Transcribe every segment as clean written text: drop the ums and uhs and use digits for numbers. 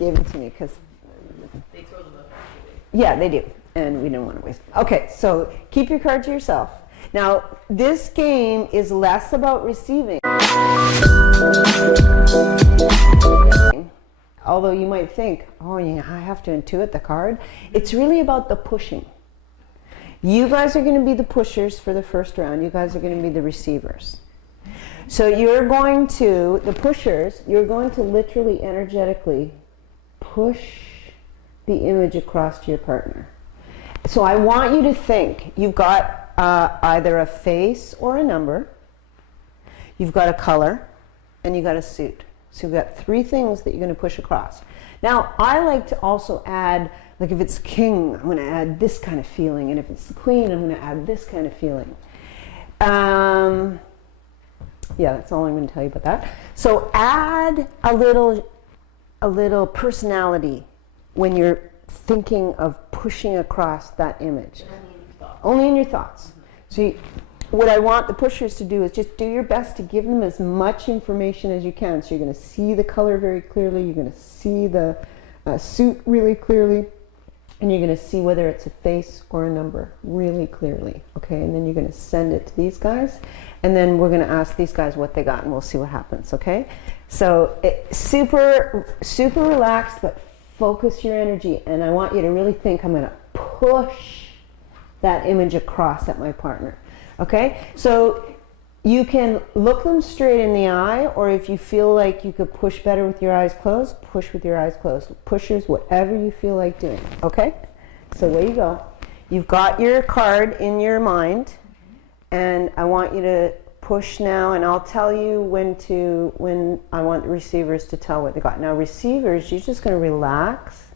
gave them to me because They throw them up. yeah, they do, and we don't want to waste. Okay, so keep your card to yourself. Now, this game is less about receiving, although you might think, oh yeah, I have to intuit the card. It's really about the pushing. You guys are going to be the pushers for the first round. You guys are going to be the receivers. So you're going to, the pushers, you're going to literally, energetically push the image across to your partner. So I want you to think, you've got either a face or a number, you've got a color, and you've got a suit. So you've got three things that you're going to push across. Now, I like to also add, like if it's king, I'm going to add this kind of feeling, and if it's the queen, I'm going to add this kind of feeling. Yeah, that's all I'm going to tell you about that. So add a little personality when you're thinking of pushing across that image. Only in your thoughts. So what I want the pushers to do is just do your best to give them as much information as you can. So you're going to see the color very clearly, you're going to see the suit really clearly, and you're going to see whether it's a face or a number really clearly. Okay, and then you're going to send it to these guys, and then we're going to ask these guys what they got, and we'll see what happens. Okay, so super relaxed, but focus your energy, and I want you to really think, I'm going to push that image across at my partner. Okay, so you can look them straight in the eye, or if you feel like you could push better with your eyes closed, push with your eyes closed. Pushers, whatever you feel like doing. Okay, so there you go. You've got your card in your mind, and I want you to push now, and I'll tell you when I want the receivers to tell what they got. Now receivers, you're just going to relax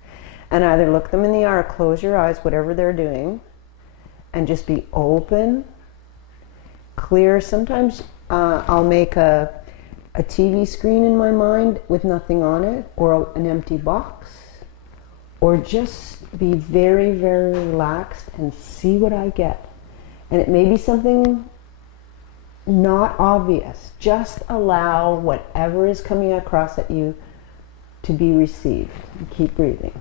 and either look them in the eye or close your eyes, whatever they're doing, and just be open, clear. Sometimes I'll make a TV screen in my mind with nothing on it, or an empty box, or just be very, very relaxed and see what I get. And it may be something not obvious. Just allow whatever is coming across at you to be received. And keep breathing.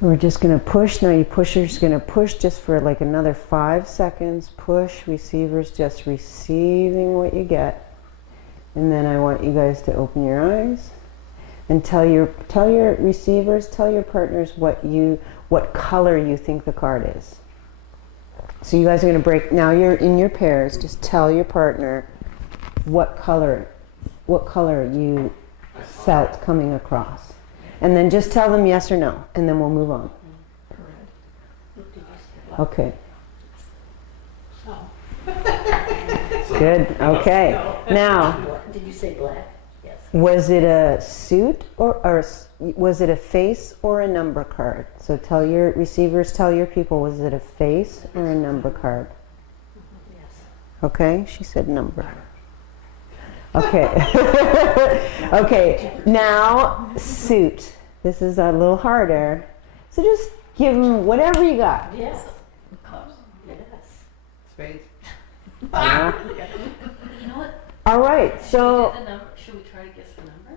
We're just going to push. Now, you pushers going to push just for like another 5 seconds. Push. Receivers just receiving what you get. And then I want you guys to open your eyes and tell your receivers, tell your partners what color you think the card is. So you guys are going to break. Now you're in your pairs. Just tell your partner what color you felt coming across. And then just tell them yes or no, and then we'll move on. Okay. Good. Okay. Now, Did you say black? Yes. was it a suit or was it a face or a number card? So tell your receivers, tell your people, was it a face or a number card? Yes. Okay, she said number. Okay. Okay, now suit. This is a little harder. So just give them whatever you got. Yes. Yes. Spades. You know what? All right, so Should we try to guess the number?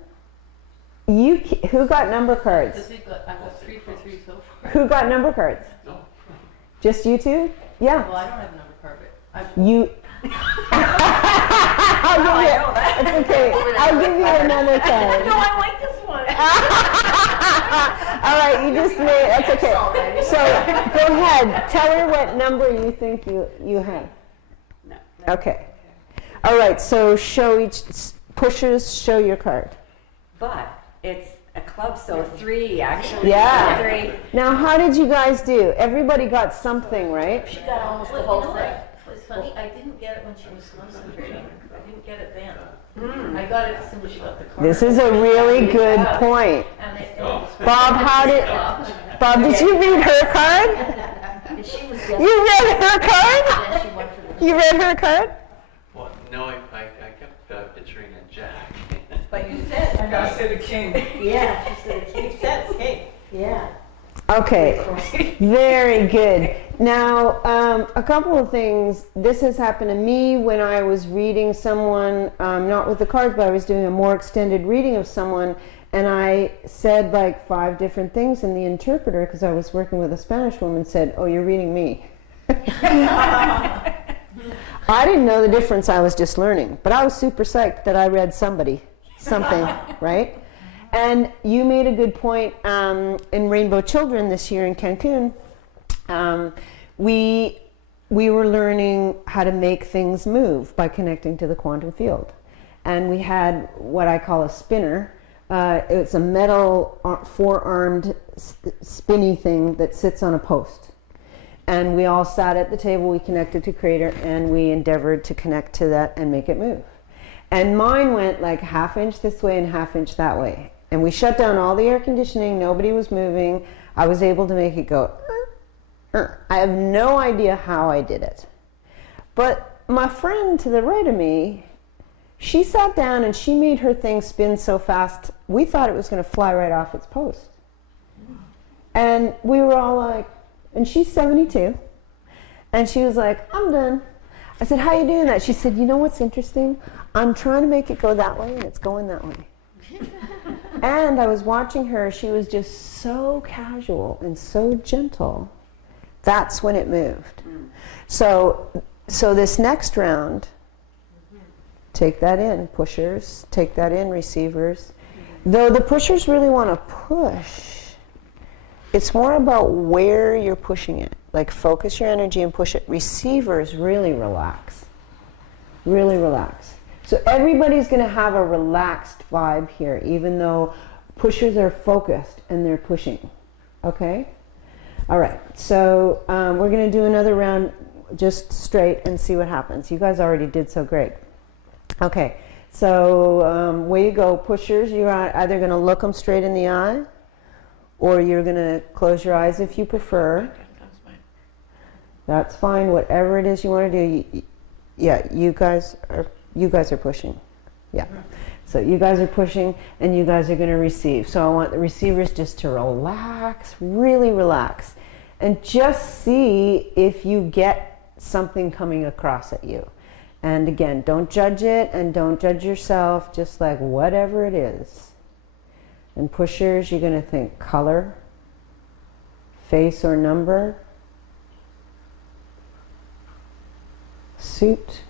who got number cards? Because I've got 3 for 3 so far. Who got number cards? No. Just you two? Yeah. Well, I don't have a number card, but You. I'll give you. It's okay. I'll give you another card. No, I like this one. All right, you just made. That's okay. So go ahead. Tell her what number you think you have. No. Okay. All right. So show each pushers. Show your card. But it's a club, so 3 actually. Yeah. 3. Now, how did you guys do? Everybody got something, right? She got almost the whole thing. It's funny, I didn't get it when she was concentrating. I didn't get it then. I got it as soon as she got the card. This is a really good point. And it Bob, did you read her card? and she was just, You read her card? then she went for the You read her card? Well, no, I kept picturing a jack. But you said, I said a king. yeah, she said, you said, hey, yeah. Okay, very good. Now, a couple of things. This has happened to me when I was reading someone, not with the cards, but I was doing a more extended reading of someone, And I said like 5 different things, and the interpreter, because I was working with a Spanish woman, said, "Oh, you're reading me." I didn't know the difference. I was just learning, but I was super psyched that I read something, right? And you made a good point. In Rainbow Children this year in Cancun, we were learning how to make things move by connecting to the quantum field, and we had what I call a spinner. It's a metal 4-armed spinny thing that sits on a post. And we all sat at the table, we connected to Creator, and we endeavored to connect to that and make it move. And mine went like 1/2 inch this way and 1/2 inch that way. And we shut down all the air conditioning, nobody was moving. I was able to make it go, I have no idea how I did it. But my friend to the right of me, she sat down and she made her thing spin so fast, we thought it was going to fly right off its post. And we were all like, and she's 72, and she was like, "I'm done." I said, "How are you doing that?" She said, "You know what's interesting? I'm trying to make it go that way, and it's going that way." And I was watching her. She was just so casual and so gentle. That's when it moved. So this next round, take that in, pushers. Take that in, receivers. Though the pushers really want to push, it's more about where you're pushing it. Like focus your energy and push it. Receivers really relax. Really relax. So everybody's going to have a relaxed vibe here, even though pushers are focused and they're pushing. Okay? All right. So we're going to do another round just straight and see what happens. You guys already did so great. Okay. So where you go, pushers, you're either going to look them straight in the eye, or you're going to close your eyes if you prefer. That's fine. Whatever it is you want to do. Yeah, you guys are pushing. Yeah. So you guys are pushing, and you guys are going to receive. So I want the receivers just to relax, really relax, and just see if you get something coming across at you. And again, don't judge it and don't judge yourself. Just like whatever it is. And pushers, you're going to think color, face or number, suit,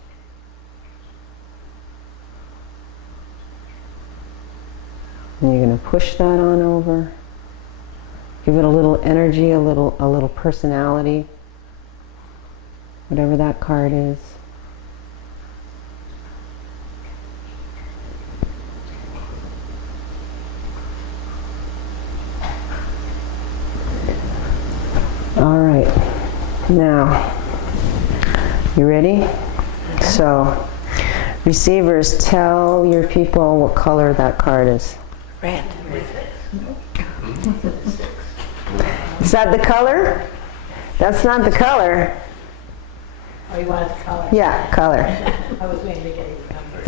and you're going to push that on over. Give it a little energy, a little personality, whatever that card is. All right, now, you ready? So, receivers, tell your people what color that card is. Red. Is that the color? That's not the color. Oh, you wanted the color? Yeah, color. I was waiting to get your number.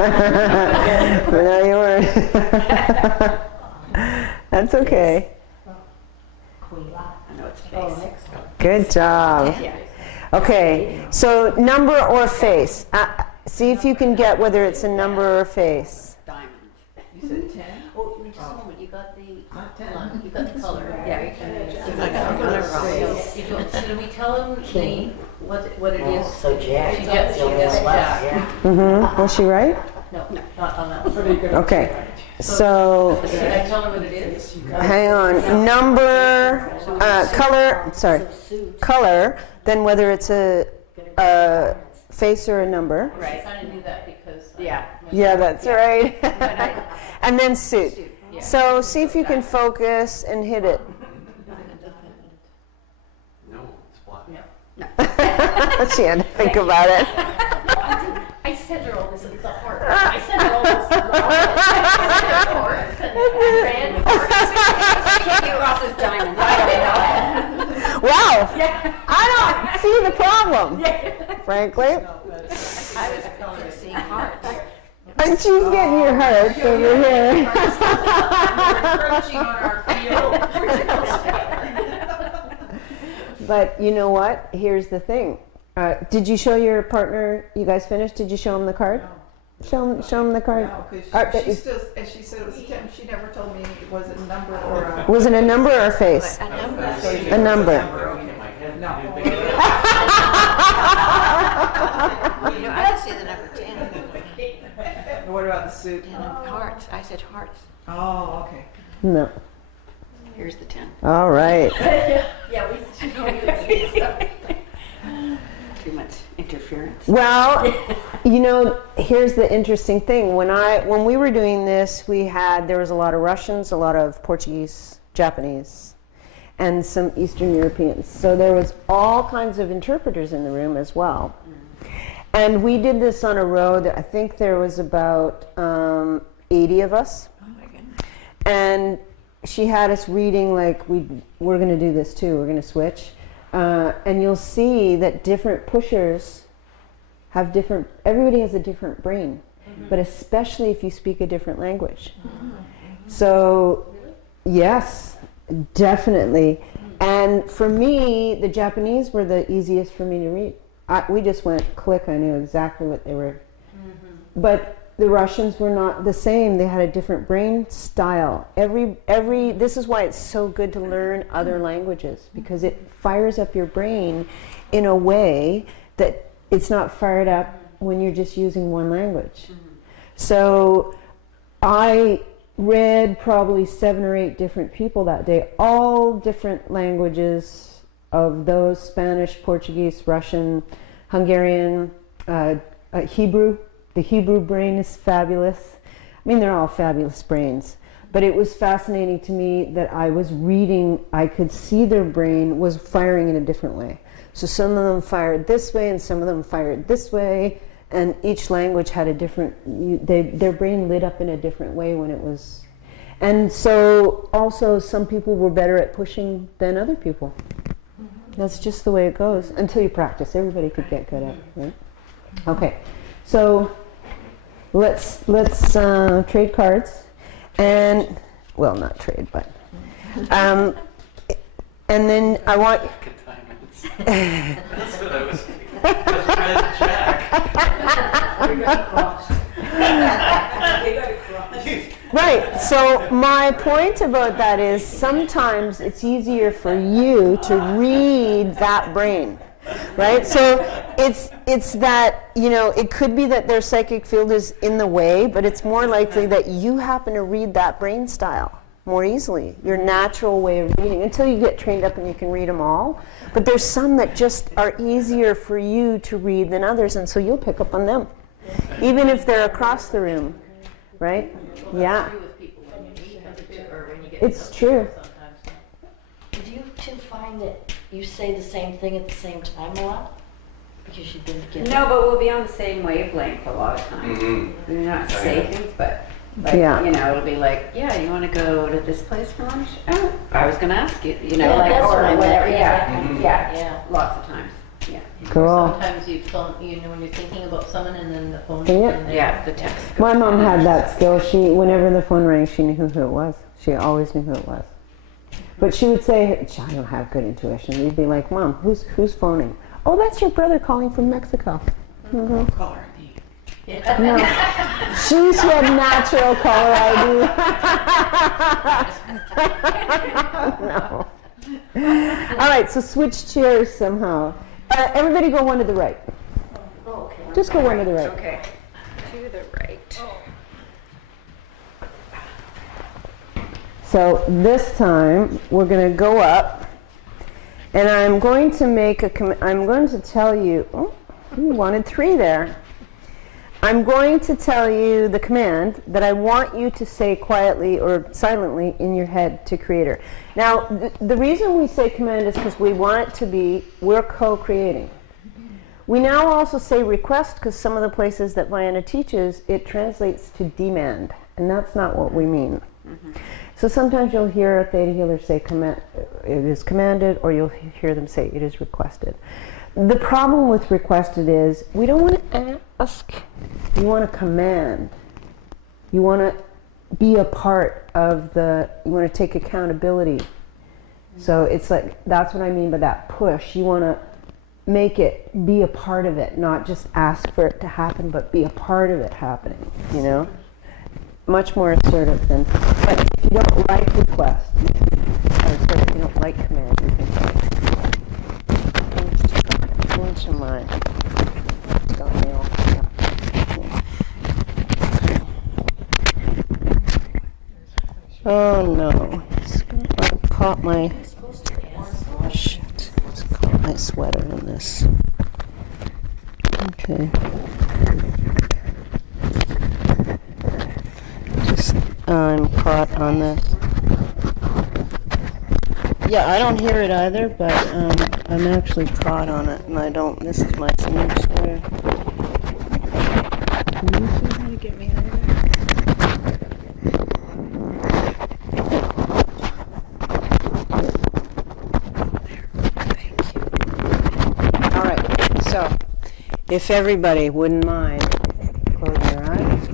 But no, you weren't. That's okay. I know it's face. Good job. Yeah. Okay, so number or face. See if you can get whether it's a number or a face. Diamond. You said 10? Oh, just a moment, you got the, Not 10. hold on, you got the color. Yeah. I got the color wrong. Should we tell him what it is? So Jack, She gets Jack. Mm-hmm. Was she right? No, not on that one. Okay. So, Should I tell her what it is? hang on. Number, color, sorry. Color, then whether it's a face or a number. Right. I kind of knew that because. Yeah. Yeah, that's right. I- And then suit. Yeah. So see if you can focus and hit it. No, it's black. She had to think about it. I sent her all this, it's a heart. I sent her all this. Hearts and red hearts. You also diamond. I don't know. Wow. I don't see the problem, frankly. I was seeing hearts. And she's getting your hearts over here. Encroaching on our field. But you know what? Here's the thing. Did you show your partner, you guys finished? Did you show him the card? Show them the card. No, because Art- she still, and she said it was a 10. She never told me was it a number or a. Was it a number or a face? A number. A number. Okay. No. You know, I see the number 10. What about the suit? 10 of hearts. I said hearts. Oh, okay. No. Here's the 10. All right. Yeah, we should know this. Too much interference. Well, you know, here's the interesting thing. When we were doing this, there was a lot of Russians, a lot of Portuguese, Japanese, and some Eastern Europeans. So there was all kinds of interpreters in the room as well. And we did this on a road. I think there was about 80 of us. Oh my goodness. And she had us reading like we're going to do this too. We're going to switch. And you'll see that different pushers have everybody has a different brain, but especially if you speak a different language. So, yes, definitely. And for me, the Japanese were the easiest for me to read. We just went click, I knew exactly what they were. But the Russians were not the same. They had a different brain style. This is why it's so good to learn other languages, because it fires up your brain in a way that it's not fired up when you're just using one language. So I read probably 7 or 8 different people that day, all different languages of those: Spanish, Portuguese, Russian, Hungarian, Hebrew. The Hebrew brain is fabulous. I mean, they're all fabulous brains. But it was fascinating to me that I was reading, I could see their brain was firing in a different way. So some of them fired this way and some of them fired this way. And each language had a different, their brain lit up in a different way when it was. And so also some people were better at pushing than other people. That's just the way it goes. Until you practice, everybody could get good at it, right? Okay, so let's trade cards, and well, not trade, but and then I want. That's what I was thinking. That's Red Jack. Right, so my point about that is sometimes it's easier for you to read that brain, right? So it's that, you know, it could be that their psychic field is in the way, but it's more likely that you happen to read that brain style more easily, your natural way of reading, until you get trained up and you can read them all. But there's some that just are easier for you to read than others, and so you'll pick up on them, even if they're across the room, right? Yeah. It's true. Do you two find that you say the same thing at the same time a lot? Because you've been together? No, but we'll be on the same wavelength a lot of times. Mm-hmm. We not say things, but like, Yeah. you know, it'll be like, yeah, you want to go to this place for lunch? Oh, I was going to ask you, you know, Yeah, like, that's or what I meant. whatever. Yeah, Yeah, that kind of yeah, thing. Yeah. lots of times. Yeah. Cool. Sometimes you phone, you know, when you're thinking about someone and then the phone. Yeah. and then- Yeah, the text. My mom had that skill. Whenever the phone rang, she knew who it was. She always knew who it was. But she would say, I don't have good intuition. You'd be like, Mom, who's phoning? Oh, that's your brother calling from Mexico. Mm-hmm. Caller ID. No, she said natural caller ID. No. All right, so switch chairs somehow. Everybody go one to the right. Oh, okay. Just go one to the right. Okay. To the right. So this time we're going to go up, and I'm going to make I'm going to tell you. Oh, you wanted 3 there. I'm going to tell you the command that I want you to say quietly or silently in your head to Creator. Now, the reason we say command is because we want it to be, we're co-creating. We now also say request because some of the places that Vienna teaches, it translates to demand, and that's not what we mean. So sometimes you'll hear a Theta healer say it is commanded, or you'll hear them say it is requested. The problem with requested is we don't want to ask, you want to command. You want to be a part of you want to take accountability. So it's like, that's what I mean by that push. You want to make it, be a part of it, not just ask for it to happen, but be a part of it happening, you know? Much more assertive than, but if you don't like requests, if you don't like commands, you can change your mind. Got me all oh no, I caught my, shit, it's caught my sweater in this. Okay. Just, I'm caught on this. Yeah, I don't hear it either, but I'm actually caught on it, and I don't, this is my seam sweater. Can you see how to get me out of there? So, if everybody wouldn't mind closing your eyes,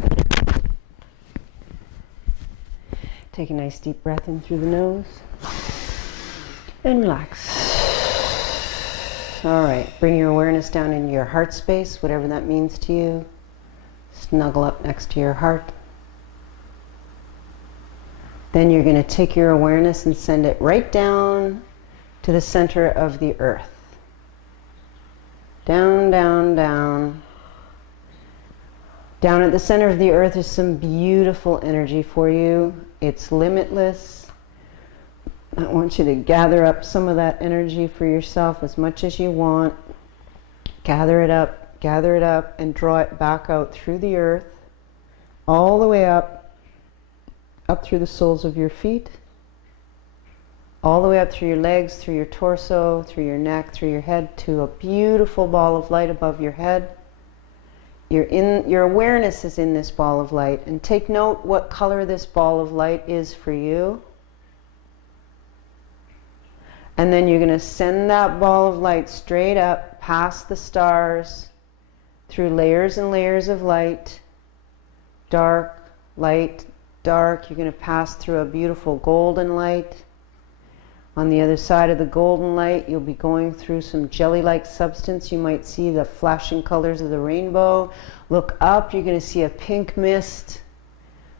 take a nice deep breath in through the nose, and relax. All right, bring your awareness down into your heart space, whatever that means to you. Snuggle up next to your heart. Then you're going to take your awareness and send it right down to the center of the earth. Down, down, down. Down at the center of the earth is some beautiful energy for you. It's limitless. I want you to gather up some of that energy for yourself as much as you want. Gather it up, and draw it back out through the earth, all the way up through the soles of your feet, all the way up through your legs, through your torso, through your neck, through your head, to a beautiful ball of light above your head. Your awareness is in this ball of light, and take note what color this ball of light is for you. And then you're going to send that ball of light straight up past the stars, through layers and layers of light, dark, light, dark. You're going to pass through a beautiful golden light. On the other side of the golden light, you'll be going through some jelly-like substance. You might see the flashing colors of the rainbow. Look up, you're going to see a pink mist,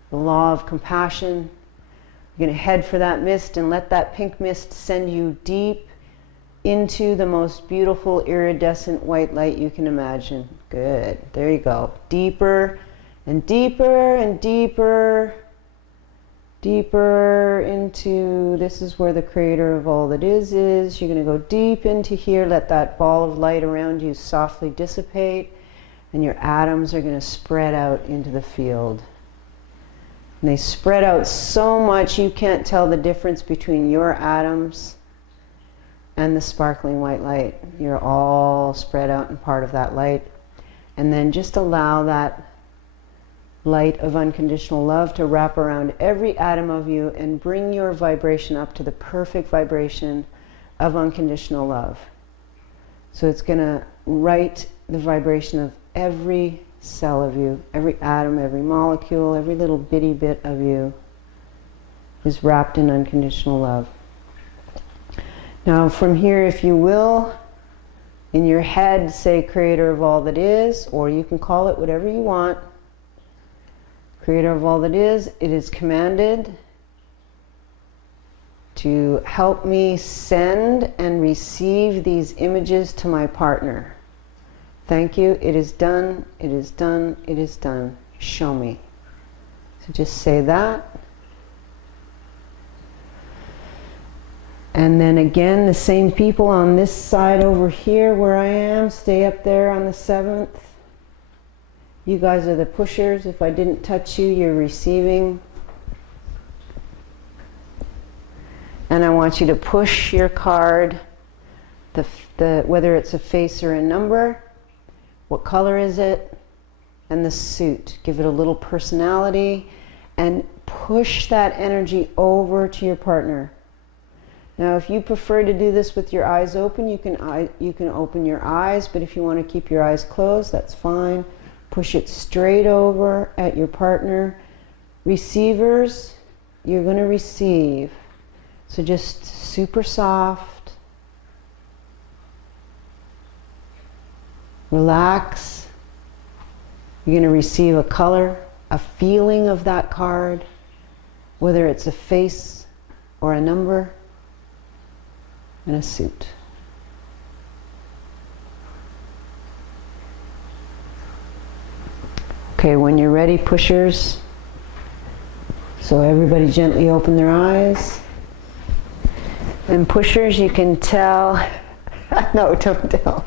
the law of compassion. You're going to head for that mist and let that pink mist send you deep into the most beautiful iridescent white light you can imagine. Good. There you go. Deeper and deeper and deeper. Deeper into, this is where the creator of all that is. You're going to go deep into here, let that ball of light around you softly dissipate, and your atoms are going to spread out into the field. And they spread out so much you can't tell the difference between your atoms and the sparkling white light. You're all spread out and part of that light. And then just allow that light of unconditional love to wrap around every atom of you and bring your vibration up to the perfect vibration of unconditional love. So it's going to write the vibration of every cell of you, every atom, every molecule, every little bitty bit of you is wrapped in unconditional love. Now from here, if you will, in your head say creator of all that is, or you can call it whatever you want. Creator of all that is, it is commanded to help me send and receive these images to my partner. Thank you, it is done, it is done, it is done. Show me. So just say that. And then again, the same people on this side over here where I am, stay up there on the 7th. You guys are the pushers. If I didn't touch you, you're receiving. And I want you to push your card, whether it's a face or a number, what color is it, and the suit. Give it a little personality and push that energy over to your partner. Now, if you prefer to do this with your eyes open, you can open your eyes, but if you want to keep your eyes closed, that's fine. Push it straight over at your partner. Receivers, you're going to receive. So just super soft. Relax. You're going to receive a color, a feeling of that card, whether it's a face or a number, and a suit. Okay, when you're ready, pushers. So everybody gently open their eyes. And pushers, you can tell, no, don't tell.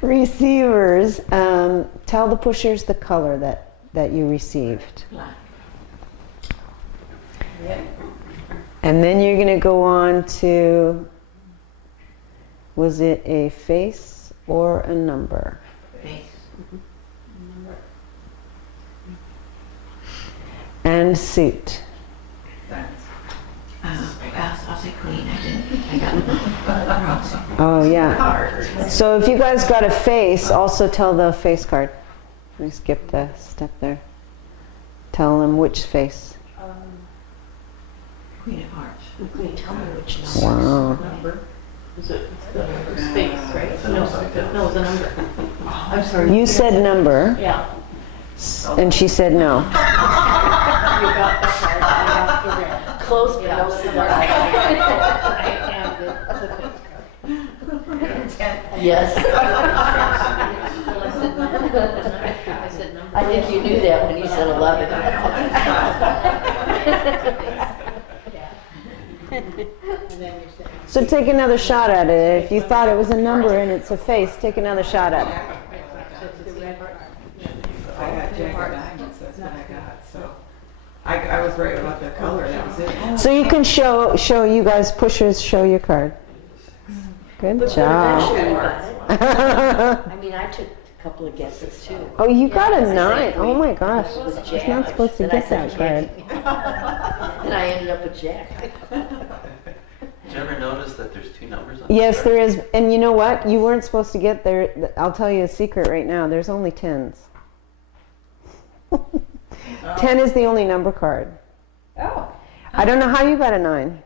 Receivers, tell the pushers the color that you received. Black. And then you're going to go on to, was it a face or a number? Face. And suit. I'll say queen. I got Oh yeah. So if you guys got a face, also tell the face card. We skipped a step there. Tell them which face. Queen of hearts. Queen, tell me which number. Wow. Number. Is it the space, right? No, it's a number. I'm sorry. You said number, Yeah. and she said no. You got the card. I got the ring. Close, but no cigar. I am the fifth card. Yes. I said number. I think you knew that when you said 11. So take another shot at it. If you thought it was a number and it's a face, take another shot at it. I got Jack of Diamonds, that's what I got, so. I was right about the color, that was it. So you can show you guys pushers, show your card. Good Eventually job. you got it. I mean, I took a couple of guesses too. Oh, you got a Yeah, 9. Oh my gosh. It was She's Jack. not supposed to Then I get said that card. And I ended up with Jack. Did you ever notice that there's two numbers on Yes, the there is. And you know what? You weren't supposed to get there. I'll tell you a secret right now. There's only 10s. 10 is the only number card. Oh. I don't know how you got a 9.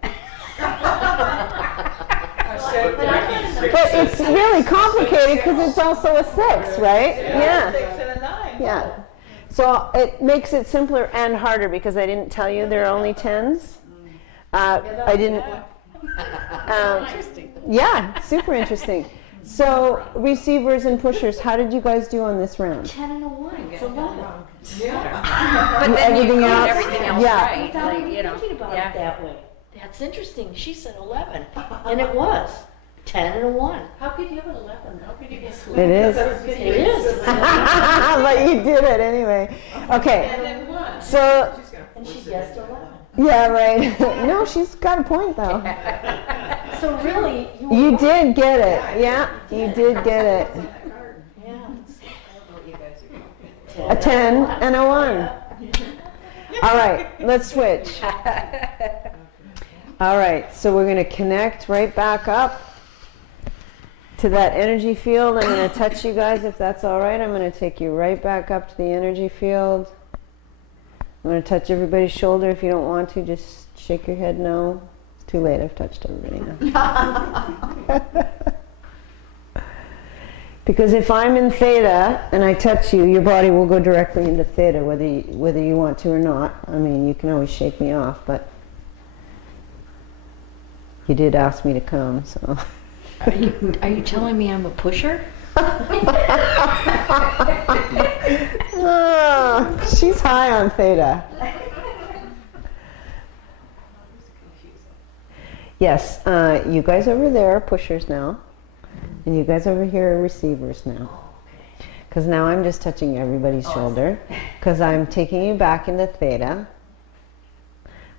But it's really complicated because it's also a 6, right? Yeah. 6 and a 9. Yeah. So it makes it simpler and harder because I didn't tell you there are only 10s. I didn't. Yeah, super interesting. So receivers and pushers, how did you guys do on this round? 10 and a 1. It's 11. But then Everything you got else? everything else Yeah. right. Without Like, even you know, thinking about yeah. it that way. That's interesting. She said 11. And it was. 10 and a 1. How could you have an 11? How could you get It is. It is. But you did it anyway. Okay. And then what? So, And she guessed 11. yeah, right. No, she's got a point though. So really, You did get it. Yeah, you did get it. Yeah. A 10 and a 1. All right, let's switch. All right, so we're going to connect right back up to that energy field. I'm going to touch you guys if that's all right. I'm going to take you right back up to the energy field. I'm going to touch everybody's shoulder. If you don't want to, just shake your head no. It's too late. I've touched everybody now. Because if I'm in theta and I touch you, your body will go directly into theta, whether you want to or not. I mean, you can always shake me off, but you did ask me to come, so. Are you telling me I'm a pusher? Oh, she's high on theta. Yes, you guys over there are pushers now, and you guys over here are receivers now. Because now I'm just touching everybody's shoulder, because I'm taking you back into theta.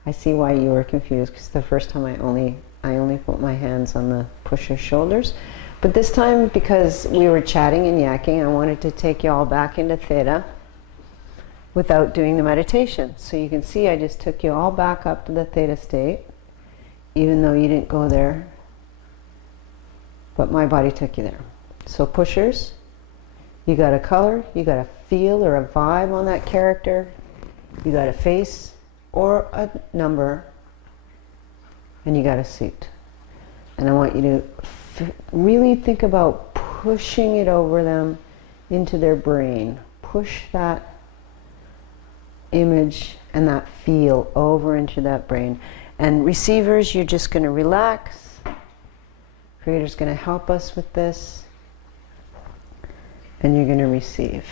I see why you were confused, because the first time I only put my hands on the pusher's shoulders. But this time, because we were chatting and yakking, I wanted to take you all back into theta without doing the meditation. So you can see I just took you all back up to the theta state, even though you didn't go there. But my body took you there. So pushers, you got a color, you got a feel or a vibe on that character, you got a face or a number, and you got a suit. And I want you to really think about pushing it over them into their brain. Push that image and that feel over into that brain. And receivers, you're just going to relax. Creator's going to help us with this. And you're going to receive.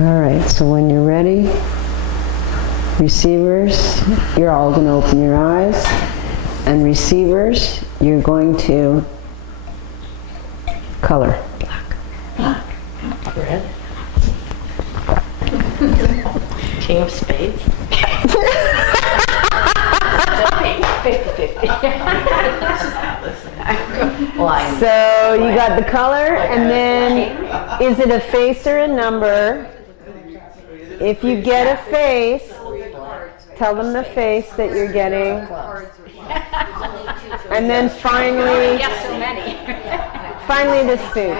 All right, so when you're ready, receivers, you're all going to open your eyes, and receivers, you're going to color. Black. Red. King of Spades. 50-50. So you got the color, and then is it a face or a number? If you get a face, tell them the face that you're getting. And then finally, finally the suit.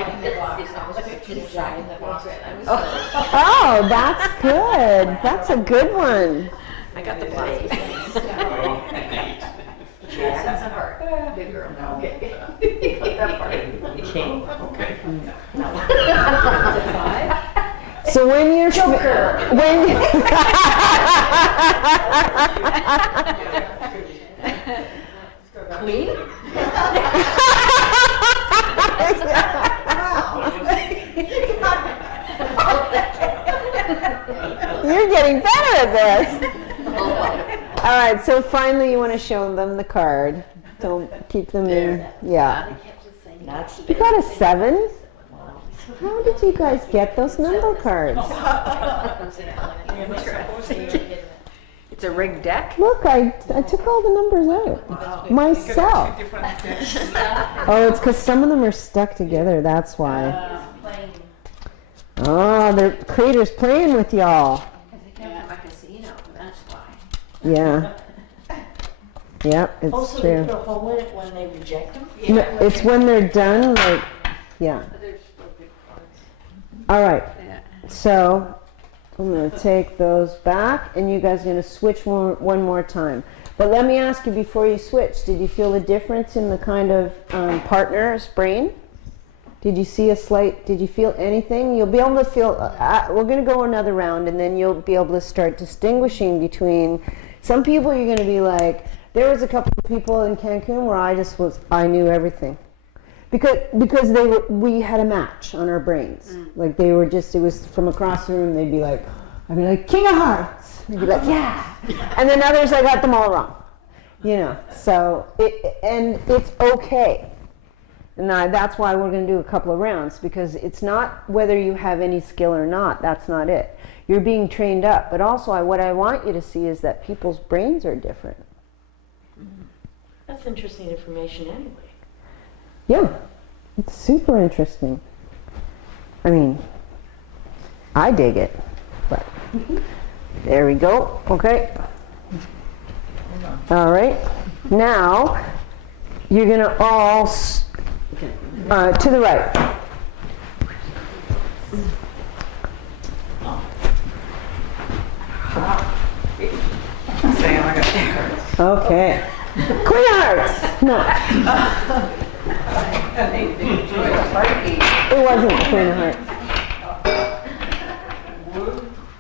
Oh, that's good. That's a good one. I got the black. That's a heart. Good girl. Okay. That part. King. Okay. So when you're Queen? You're getting better at this. All right, so finally you want to show them the card. Don't keep them in. Yeah. You got a 7? How did you guys get those number cards? It's a rigged deck. Look, I took all the numbers out myself. Oh, it's because some of them are stuck together. That's why. Oh, the creator's playing with y'all. Yeah. Yep, it's Oh, so true. they put a hole in it when they reject them? No, it's when they're done, like, yeah. All right. So I'm going to take those back, and you guys are going to switch one more time. But let me ask you before you switch, did you feel a difference in the kind of partner's brain? Did you see did you feel anything? You'll be able to feel, we're going to go another round, and then you'll be able to start distinguishing between, some people you're going to be like, there was a couple of people in Cancun where I knew everything. Because we had a match on our brains. Like they were just, it was from across the room, they'd be like, I'd be like, King of Hearts. They'd be like, yeah. And then others, I got them all wrong. You know, so, it's okay. And that's why we're going to do a couple of rounds, because it's not whether you have any skill or not, that's not it. You're being trained up. But also, what I want you to see is that people's brains are different. That's interesting information anyway. Yeah, it's super interesting. I mean, I dig it, but there we go. Okay. All right. Now, you're going to all, to the right. Sam, I got 2 cards. Okay. Queen of Hearts. No. It wasn't Queen of Hearts.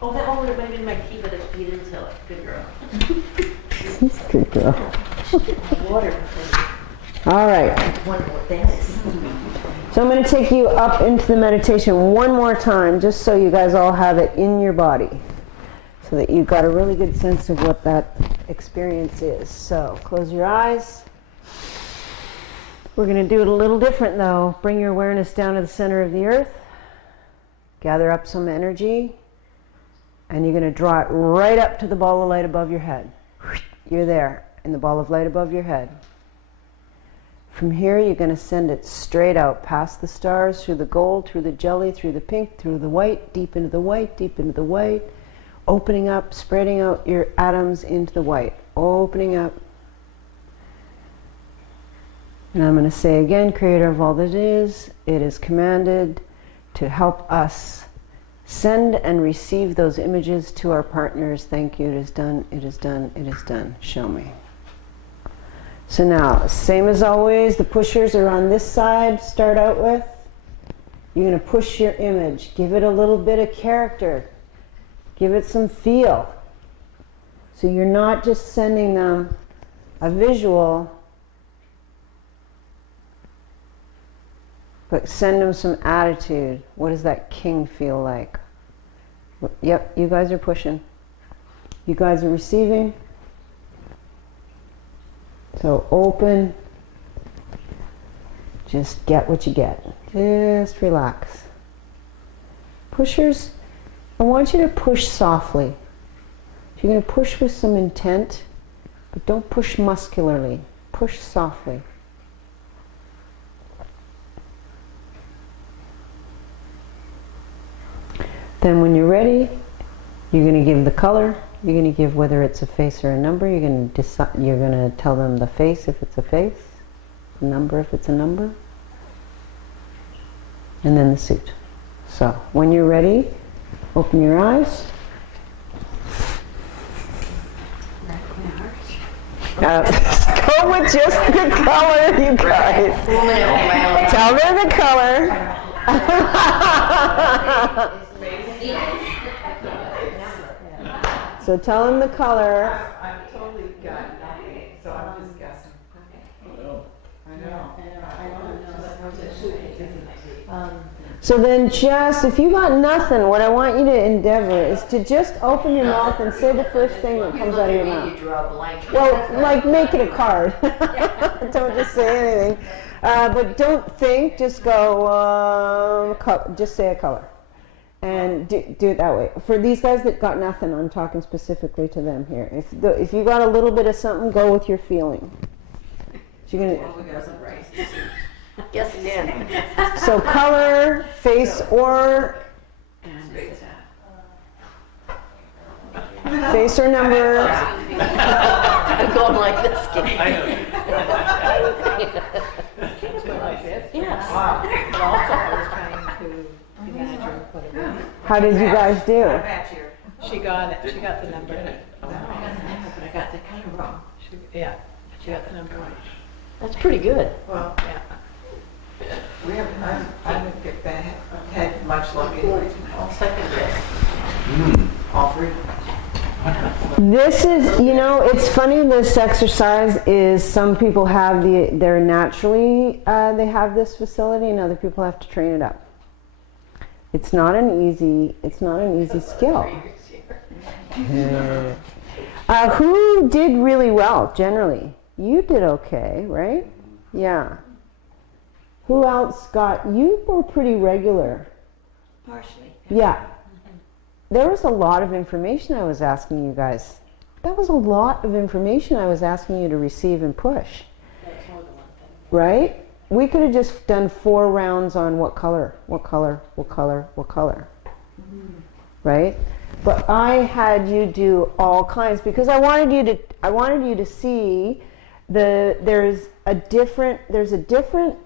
Oh, that one would have been my key, but it beat into it. Good girl. She's a good girl. Water. All right. Wonderful. Thanks. So I'm going to take you up into the meditation one more time, just so you guys all have it in your body, so that you've got a really good sense of what that experience is. So close your eyes. We're going to do it a little different though. Bring your awareness down to the center of the earth. Gather up some energy. And you're going to draw it right up to the ball of light above your head. You're there in the ball of light above your head. From here, you're going to send it straight out past the stars, through the gold, through the jelly, through the pink, through the white, deep into the white, deep into the white. opening up, spreading out your atoms into the white, opening up. And I'm going to say again, Creator of all that is, it is commanded to help us send and receive those images to our partners. Thank you, it is done, it is done, it is done. Show me. So now, same as always, the pushers are on this side, start out with. You're going to push your image, give it a little bit of character, give it some feel. So you're not just sending them a visual, but send them some attitude. What does that king feel like? Yep, you guys are pushing. You guys are receiving. So open. Just get what you get. Just relax. Pushers, I want you to push softly. You're going to push with some intent, but don't push muscularly. Push softly. Then when you're ready, you're going to give the color. You're going to give whether it's a face or a number. You're going to decide. You're going to tell them the face if it's a face, the number if it's a number, and then the suit. So when you're ready, open your eyes. Go with just the color, you guys. Tell them the color. So tell them the color. I'm totally got nothing, so I'm just guessing. I know. So then just, if you got nothing, what I want you to endeavor is to just open your mouth and say the first thing that comes out of your mouth. You draw a blank. Well, like make it a card. Don't just say anything. But don't think, just go, just say a color. And do it that way. For these guys that got nothing, I'm talking specifically to them here. If you got a little bit of something, go with your feeling. So you're gonna, Yes, again. so color, face or number. I'm going like this. I know. Yes. How did you guys do? She got it. She got the number. But I got the color wrong. She got the number right. That's pretty good. Well, yeah. We haven't, I haven't had much luck anyways. I'll second this. All three. This is, you know, it's funny, this exercise is, some people have they're naturally, they have this facility, and other people have to train it up. It's not an easy skill. Who did really well, generally? You did okay, right? Yeah. Who else you were pretty regular. Partially. Yeah. There was a lot of information I was asking you guys. That was a lot of information I was asking you to receive and push. That's more than one thing. Right? We could have just done 4 rounds on what color, what color, what color, what color. Right? But I had you do all kinds because I wanted you to see there's a difference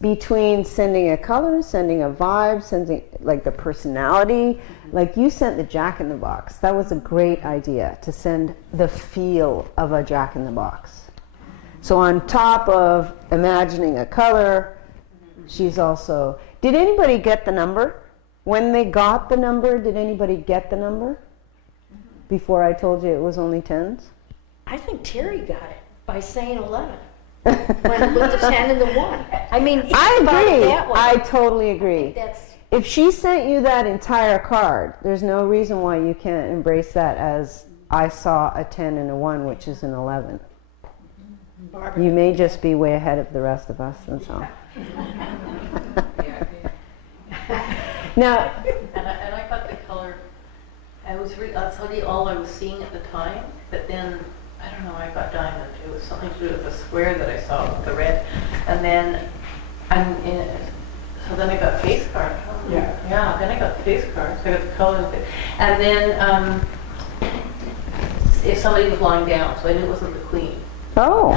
between sending a color, sending a vibe, sending like the personality. Like you sent the Jack-in-the-Box. That was a great idea, to send the feel of a Jack-in-the-Box. So on top of imagining a color, she's also... Did anybody get the number? When they got the number, did anybody get the number? Before I told you it was only 10s? I think Terry got it by saying 11. When with the 10 and the 1. I mean, I agree. that way. I totally agree. That's If she sent you that entire card, there's no reason why you can't embrace that as I saw a 10 and a 1, which is an 11. You may just be way ahead of the rest of us, and so. Now, And I got the color, that's really all I was seeing at the time, but then, I don't know, I got diamond. It was something to do with the square that I saw with the red. And then, so then I got face card. Yeah, then I got face cards. I got the color. And then if somebody was lying down, so I knew it wasn't the queen. Oh,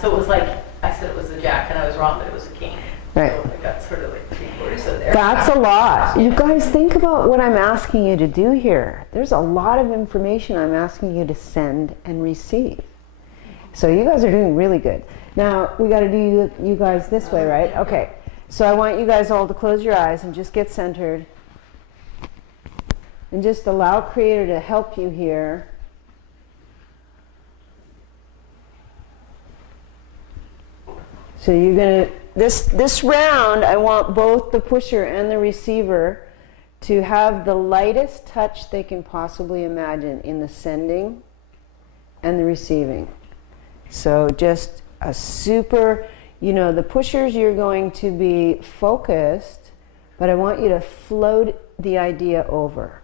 So it was like, I said it was a jack and I was wrong, but it was a king. right. So I got sort of like 3/4 of there. That's a lot. You guys think about what I'm asking you to do here. There's a lot of information I'm asking you to send and receive. So you guys are doing really good. Now we got to do you guys this way, right? Okay. So I want you guys all to close your eyes and just get centered. And just allow Creator to help you here. So you're going to, this round, I want both the pusher and the receiver to have the lightest touch they can possibly imagine in the sending and the receiving. So just a super, the pushers, you're going to be focused, but I want you to float the idea over.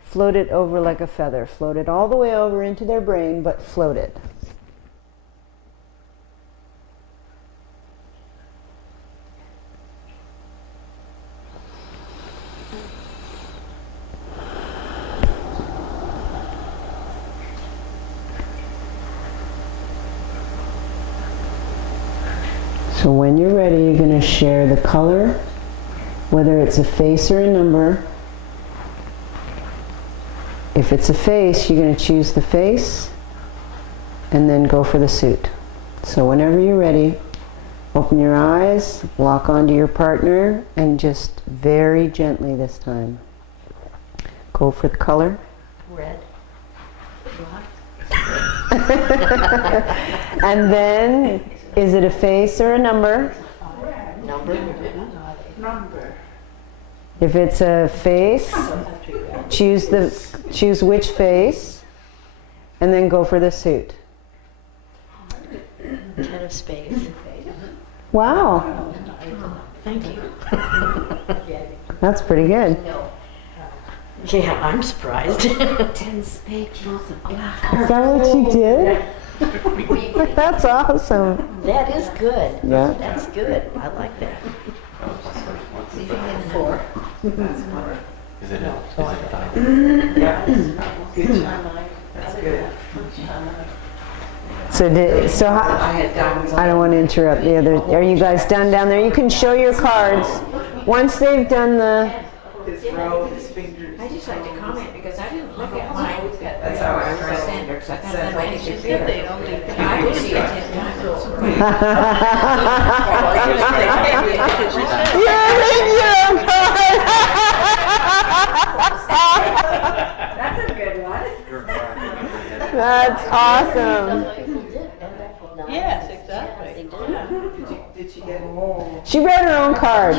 Float it over like a feather. Float it all the way over into their brain, but float it. So when you're ready, you're going to share the color, whether it's a face or a number. If it's a face, you're going to choose the face and then go for the suit. So whenever you're ready, open your eyes, lock onto your partner, and just very gently this time, go for the color. Red. And then, is it a face or a number? Number. If it's a face, choose which face, and then go for the suit. 10 of spades. Wow, Thank you. that's pretty good. Yeah, I'm surprised. 10 spades, black. Is that what you did? That's awesome. That is good. Yeah. That's good. I like that. What's the, 4. is it a diamond? Yeah. Good job. That's good. So I don't want to interrupt the other. Are you guys done down there? You can show your cards. Once they've done the. His row, his fingers. I just like to comment because I didn't look at mine. That's how I For roll. Sandra, 'cause I thought Send that my might be pictures. good. They don't do that. I would see it 10 times. That's a good one. That's awesome. People did end up with 9s. Yes, exactly. Yeah, they did. Did she get more? She read her own card.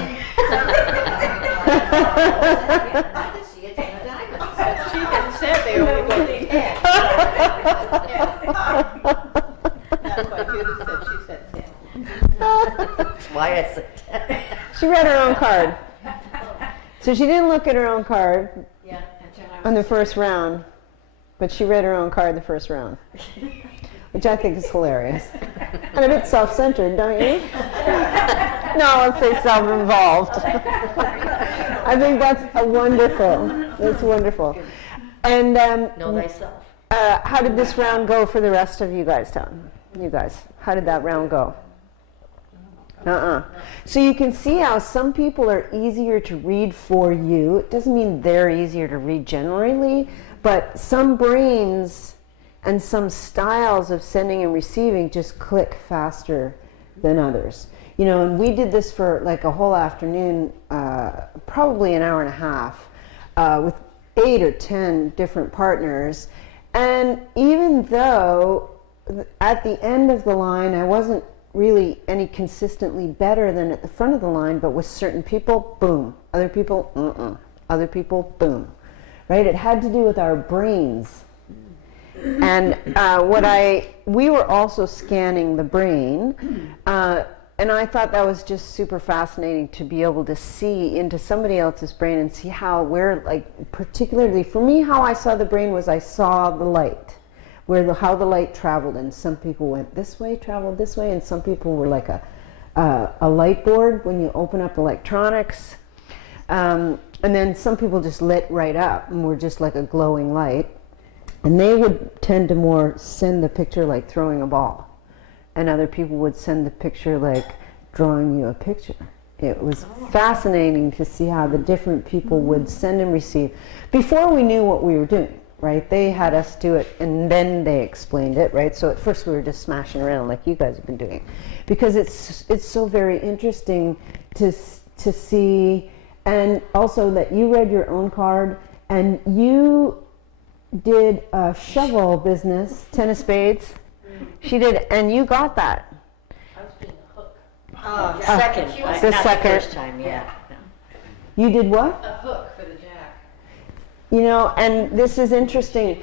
I could see it 10 of diamonds. She had said they only go to 10. Not quite good as said, she said 10. That's why I said 10. She read her own card. So she didn't look at her own card Yeah. on the first round, but she read her own card the first round, which I think is hilarious. And a bit self-centered, don't you? No, let's say self-involved. I think that's wonderful. That's wonderful. And Know thyself. how did this round go for the rest of you guys, Tom? You guys, how did that round go? So you can see how some people are easier to read for you. It doesn't mean they're easier to read generally, but some brains and some styles of sending and receiving just click faster than others. And we did this for like a whole afternoon, probably an hour and a half, with 8 or 10 different partners. And even though at the end of the line, I wasn't really any consistently better than at the front of the line, but with certain people, boom. Other people, Other people, boom. Right? It had to do with our brains. And we were also scanning the brain, and I thought that was just super fascinating to be able to see into somebody else's brain and see particularly for me, how I saw the brain was I saw the light. How the light traveled, and some people went this way, traveled this way, and some people were like a light board when you open up electronics. And then some people just lit right up and were just like a glowing light. And they would tend to more send the picture like throwing a ball. And other people would send the picture like drawing you a picture. It was fascinating to see how the different people would send and receive. Before we knew what we were doing, right? They had us do it and then they explained it, right? So at first we were just smashing around like you guys have been doing. Because it's so very interesting to see, and also that you read your own card and you did a shovel business, 10 of spades. She did, and you got that. I was doing a hook. Second, She was- The not second. the first time, yeah. You did what? A hook for the jack. You know, and this is interesting.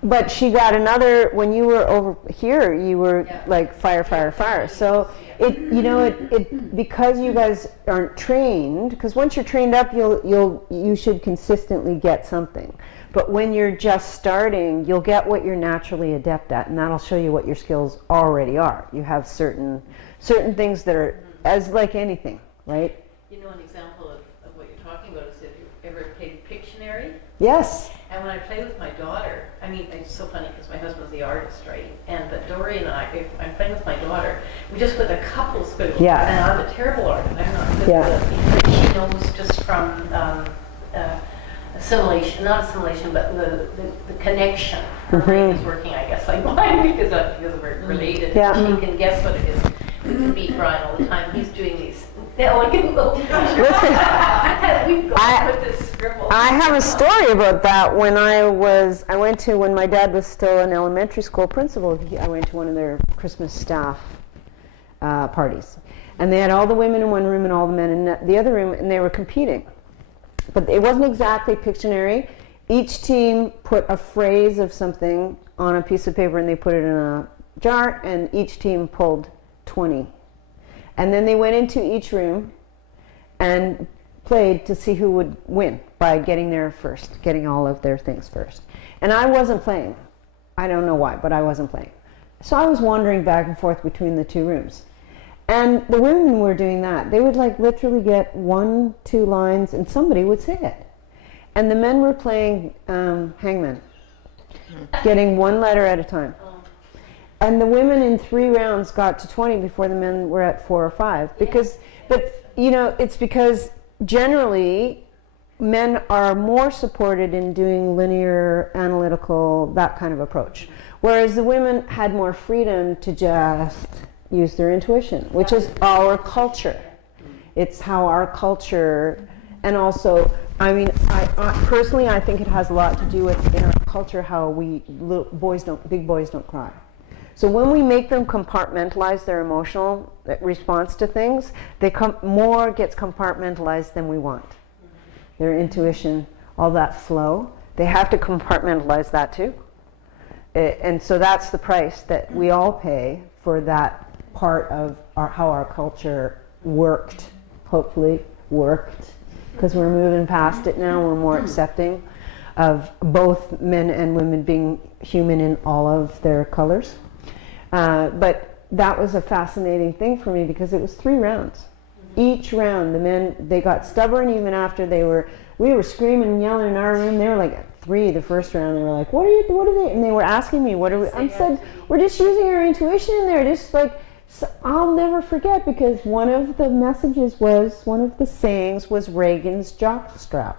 But she got another, when you were over here, you were like fire, fire, fire. So it because you guys aren't trained, because once you're trained up, you should consistently get something. But when you're just starting, you'll get what you're naturally adept at, and that'll show you what your skills already are. You have certain things that are, as like anything, right? You know, an example of what you're talking about is if you ever played Pictionary. Yes. And when I play with my daughter, I mean, it's so funny because my husband's the artist, right? But Dory and I, if I'm playing with my daughter, we just with a couple squiggles. Yeah. And I'm a terrible artist. I'm not good Yeah. at it. But she knows just from assimilation, not assimilation, but the connection. Her brain is working, I guess, like mine because we're related. Yeah. She can guess what it is. We can beat Brian all the time. He's doing these elegant little pictures. Listen, We've gone with this scribble. I have a story about that. When when my dad was still an elementary school principal, I went to one of their Christmas staff parties. And they had all the women in one room and all the men in the other room, and they were competing. But it wasn't exactly Pictionary. Each team put a phrase of something on a piece of paper and they put it in a jar, and each team pulled 20. And then they went into each room and played to see who would win by getting there first, getting all of their things first. And I wasn't playing. I don't know why, but I wasn't playing. So I was wandering back and forth between the two rooms. And the women were doing that. They would like literally get 1, 2 lines and somebody would say it. And the men were playing hangman, getting 1 letter at a time. And the women in 3 rounds got to 20 before the men were at 4 or 5. It's because generally men are more supported in doing linear, analytical, that kind of approach. Whereas the women had more freedom to just use their intuition, which is our culture. It's how our culture, and also, I mean, I personally, I think it has a lot to do with in our culture how big boys don't cry. So when we make them compartmentalize their emotional response to things, more gets compartmentalized than we want. Their intuition, all that flow, they have to compartmentalize that too. And so that's the price that we all pay for that part of how our culture hopefully worked, because we're moving past it now. We're more accepting of both men and women being human in all of their colors. But that was a fascinating thing for me because it was 3 rounds. Each round, the men, they got stubborn even after we were screaming and yelling in our room. They were like at 3 the first round. They were like, what are they? And they were asking me, what are we? I said, we're just using our intuition in there. Just like, so I'll never forget because one of the sayings was Reagan's jockstrap.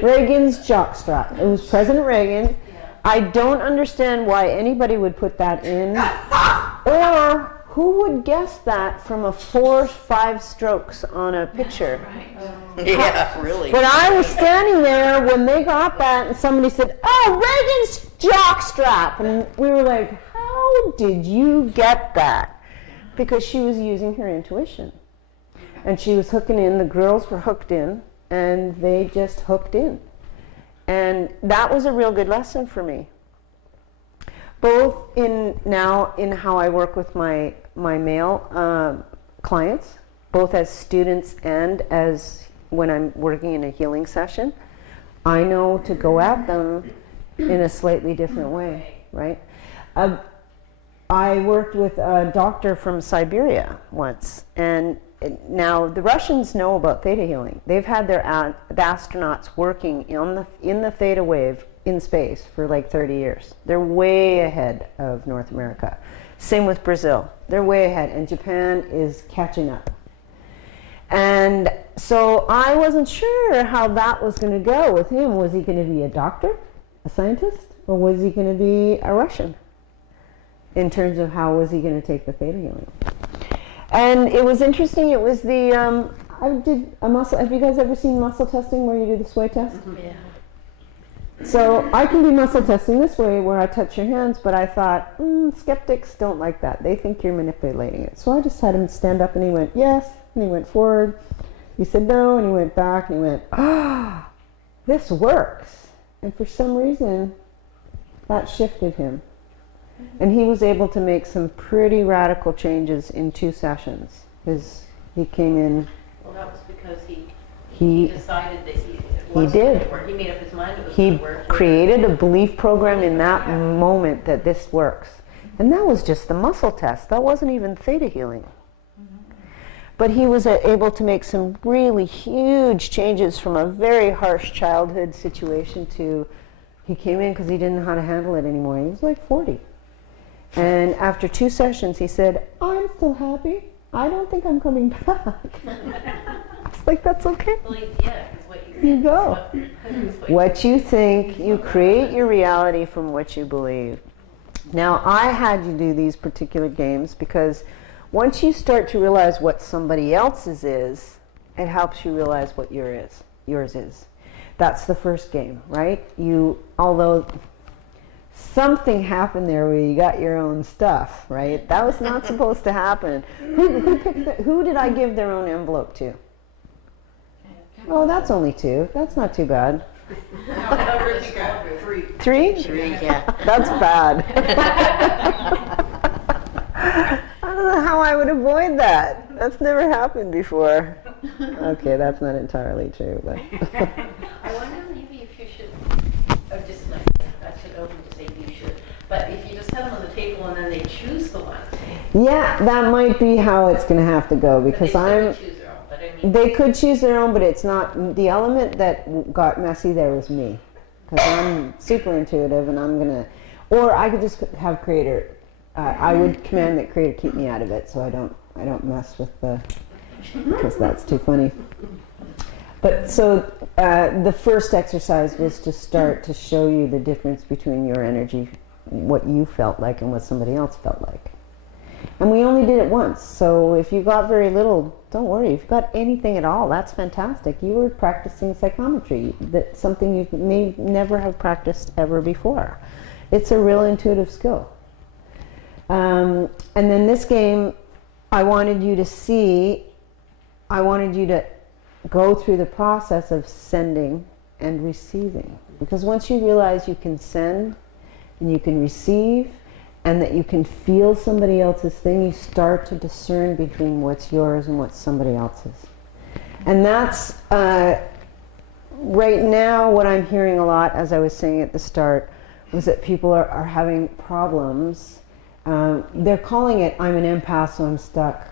Reagan's jockstrap. It was President Reagan. I don't understand why anybody would put that in, or who would guess that from a 4 or 5 strokes on a picture. Yeah, really. But I was standing there when they got that, and somebody said, "Oh, Reagan's jockstrap," and we were like, "How did you get that?" Because she was using her intuition, and she was hooking in. The girls were hooked in, and they just hooked in. And that was a real good lesson for me. Both in how I work with my male clients, both as students and as when I'm working in a healing session, I know to go at them in a slightly different way, right? I worked with a doctor from Siberia once, and now the Russians know about theta healing. They've had their the astronauts working in the theta wave in space for like 30 years. They're way ahead of North America. Same with Brazil. They're way ahead, and Japan is catching up. And so I wasn't sure how that was going to go with him. Was he going to be a doctor, a scientist, or was he going to be a Russian? In terms of how was he going to take the theta healing? And it was interesting. It was the I did a muscle. Have you guys ever seen muscle testing where you do the sway test? Yeah. So I can do muscle testing this way where I touch your hands, but I thought, skeptics don't like that. They think you're manipulating it. So I just had him stand up and he went, yes, and he went forward. He said no, and he went back and he went, this works. And for some reason, that shifted him. And he was able to make some pretty radical changes in 2 sessions. He came in. Well, that was because he He decided that it He was did. going to work. He made up his mind it was He going to work. created a belief program in that moment that this works. And that was just the muscle test. That wasn't even theta healing. But he was able to make some really huge changes from a very harsh childhood situation to, he came in because he didn't know how to handle it anymore. He was like 40. And after 2 sessions, he said, I'm still happy. I don't think I'm coming back. I was like, that's okay. Well, yeah, because what you Here you go. what What you think, you create your reality from what you believe. Now, I had you do these particular games because once you start to realize what somebody else's is, it helps you realize what yours is. That's the first game, right? Although something happened there where you got your own stuff, right? That was not supposed to happen. Who did I give their own envelope to? Oh, that's only 2. That's not too bad. Three. 3? 3, yeah. That's bad. I don't know how I would avoid that. That's never happened before. Okay, that's not entirely true, but I wonder maybe if you should, or just like, I should open to say you should, but if you just have them on the table and then they choose the one. yeah, that might be how it's going to have to go But because they still choose their own, but I mean. They could choose their own, but it's not the element that got messy. There was me, because I'm super intuitive, and I'm gonna, or I could just have creator. I would command that creator keep me out of it, so I don't mess with because that's too funny. But so the first exercise was to start to show you the difference between your energy, what you felt like, and what somebody else felt like. And we only did it once, so if you got very little, don't worry. If you got anything at all, that's fantastic. You were practicing psychometry, that's something you may never have practiced ever before. It's a real intuitive skill. And then this game, I wanted you to go through the process of sending and receiving. Because once you realize you can send and you can receive, and that you can feel somebody else's thing, you start to discern between what's yours and what's somebody else's. And that's, right now, what I'm hearing a lot, as I was saying at the start, was that people are having problems. They're calling it, I'm an empath, so I'm stuck.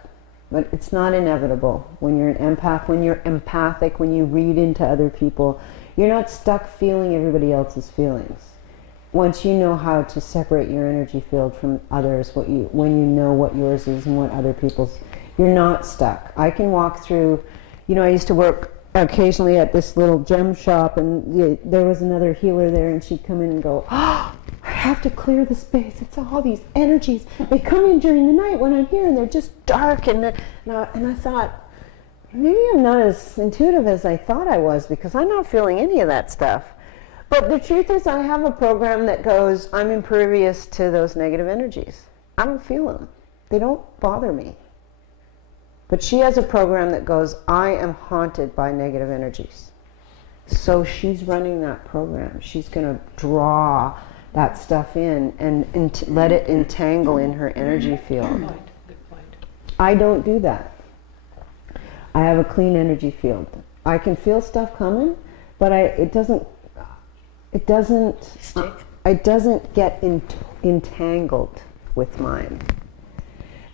But it's not inevitable. When you're an empath, when you're empathic, when you read into other people, you're not stuck feeling everybody else's feelings. Once you know how to separate your energy field from others, when you know what yours is and what other people's, you're not stuck. I can walk through, I used to work occasionally at this little gem shop, and there was another healer there, and she'd come in and go, I have to clear the space. It's all these energies. They come in during the night when I'm here, and they're just dark. And I thought, maybe I'm not as intuitive as I thought I was, because I'm not feeling any of that stuff. But the truth is, I have a program that goes, I'm impervious to those negative energies. I don't feel them. They don't bother me. But she has a program that goes, I am haunted by negative energies. So she's running that program. She's going to draw that stuff in and let it entangle in her energy field. Good point. I don't do that. I have a clean energy field. I can feel stuff coming, but it doesn't Stick? It doesn't get entangled with mine.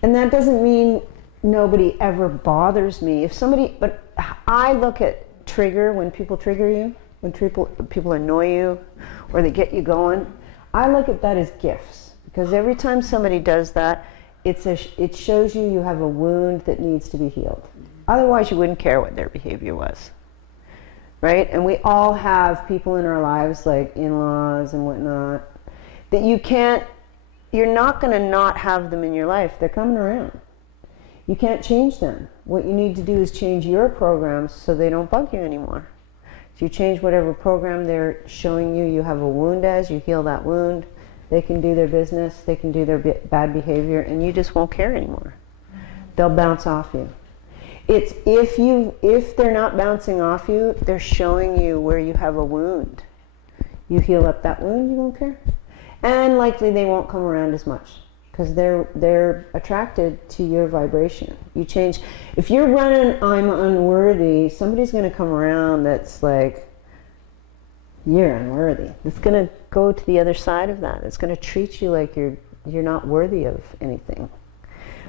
And that doesn't mean nobody ever bothers me. If somebody, but I look at trigger, when people trigger you, when people annoy you, or they get you going, I look at that as gifts. Because every time somebody does that, it shows you have a wound that needs to be healed. Otherwise, you wouldn't care what their behavior was. Right? And we all have people in our lives, like in-laws and whatnot, that you're not going to not have them in your life. They're coming around. You can't change them. What you need to do is change your programs so they don't bug you anymore. So you change whatever program they're showing you have a wound as, you heal that wound. They can do their business, they can do their bad behavior, and you just won't care anymore. They'll bounce off you. It's if they're not bouncing off you, they're showing you where you have a wound. You heal up that wound, you won't care. And likely they won't come around as much because they're attracted to your vibration. You change. If you're running, I'm unworthy, somebody's going to come around that's like, you're unworthy. It's going to go to the other side of that. It's going to treat you like you're not worthy of anything.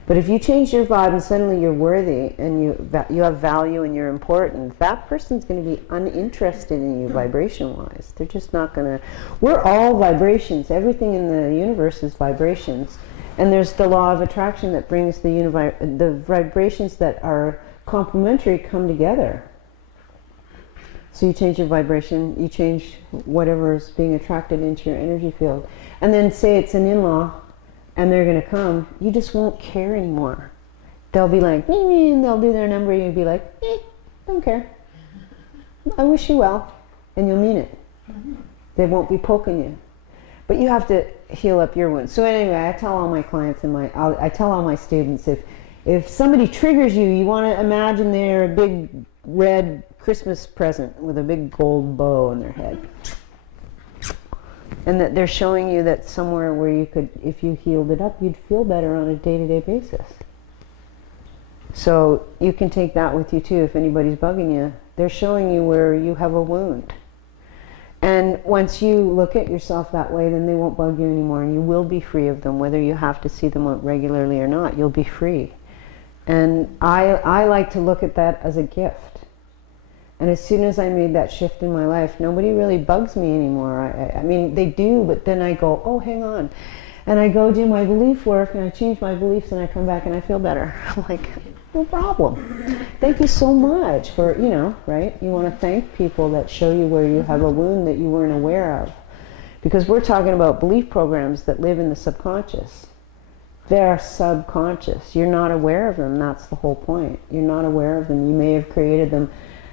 But if you change your vibe and suddenly you're worthy and you have value and you're important, that person's going to be uninterested in you vibration-wise. They're just not going to. We're all vibrations. Everything in the universe is vibrations. And there's the law of attraction that brings the vibrations that are complementary come together. So you change your vibration, you change whatever is being attracted into your energy field. And then say it's an in-law, and they're going to come, you just won't care anymore. They'll be like, me, me, and they'll do their number, and you'll be like, don't care. I wish you well, and you'll mean it. They won't be poking you. But you have to heal up your wounds. So anyway, I tell all my clients and I tell all my students, if somebody triggers you, you want to imagine they're a big red Christmas present with a big gold bow on their head. And that they're showing you that somewhere where you could, if you healed it up, you'd feel better on a day-to-day basis. So you can take that with you too. If anybody's bugging you, they're showing you where you have a wound. And once you look at yourself that way, then they won't bug you anymore, and you will be free of them, whether you have to see them regularly or not. You'll be free. And I like to look at that as a gift. And as soon as I made that shift in my life, nobody really bugs me anymore. I mean, they do, but then I go, oh, hang on. And I go do my belief work, and I change my beliefs, and I come back and I feel better. I'm like, no problem. Thank you so much for, right? You want to thank people that show you where you have a wound that you weren't aware of. Because we're talking about belief programs that live in the subconscious. They're subconscious. You're not aware of them. That's the whole point. You're not aware of them. You may have created them,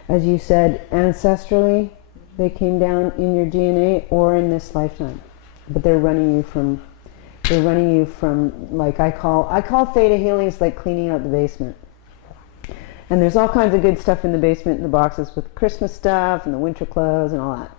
as you said, ancestrally. They came down in your DNA or in this lifetime. But they're running you from, like I call Theta Healing is like cleaning out the basement. And there's all kinds of good stuff in the basement in the boxes with Christmas stuff and the winter clothes and all that.